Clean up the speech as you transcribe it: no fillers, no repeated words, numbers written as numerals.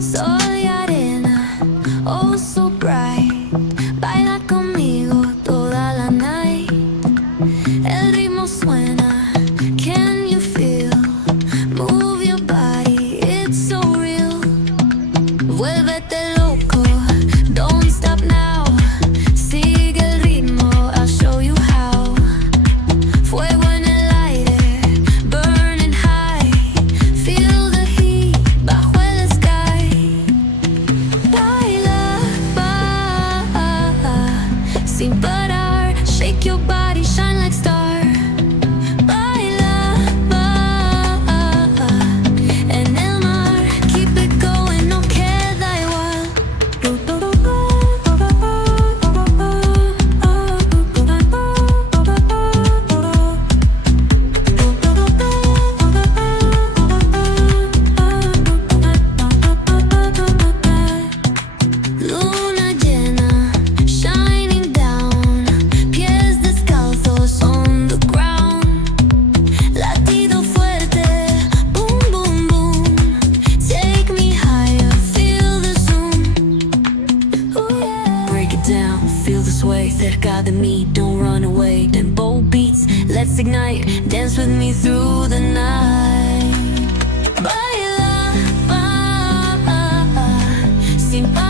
Soy arena, oh so bright. Baila conmigo toda la night. El ritmo suena, can you feel? Move your body, it's so real. Vuélvete loco, don't stop now. Sigue el ritmo, I'll show you how. Fuego en el aire, burning high. Feel the heat bajo el sky. Baila, sin parar. Shake your body, shine like star. Baila, en el mar. Keep it going, no queda igual. Luna llena, shining down. Pies descalzos on the ground. Latido fuerte, boom, boom, boom. Take me higher, feel the zoom. Ooh, yeah. Break it down, feel the sway. Cerca de mí, don't run away. Tempo beats, let's ignite. Dance with me through the night. Baila, sin parar.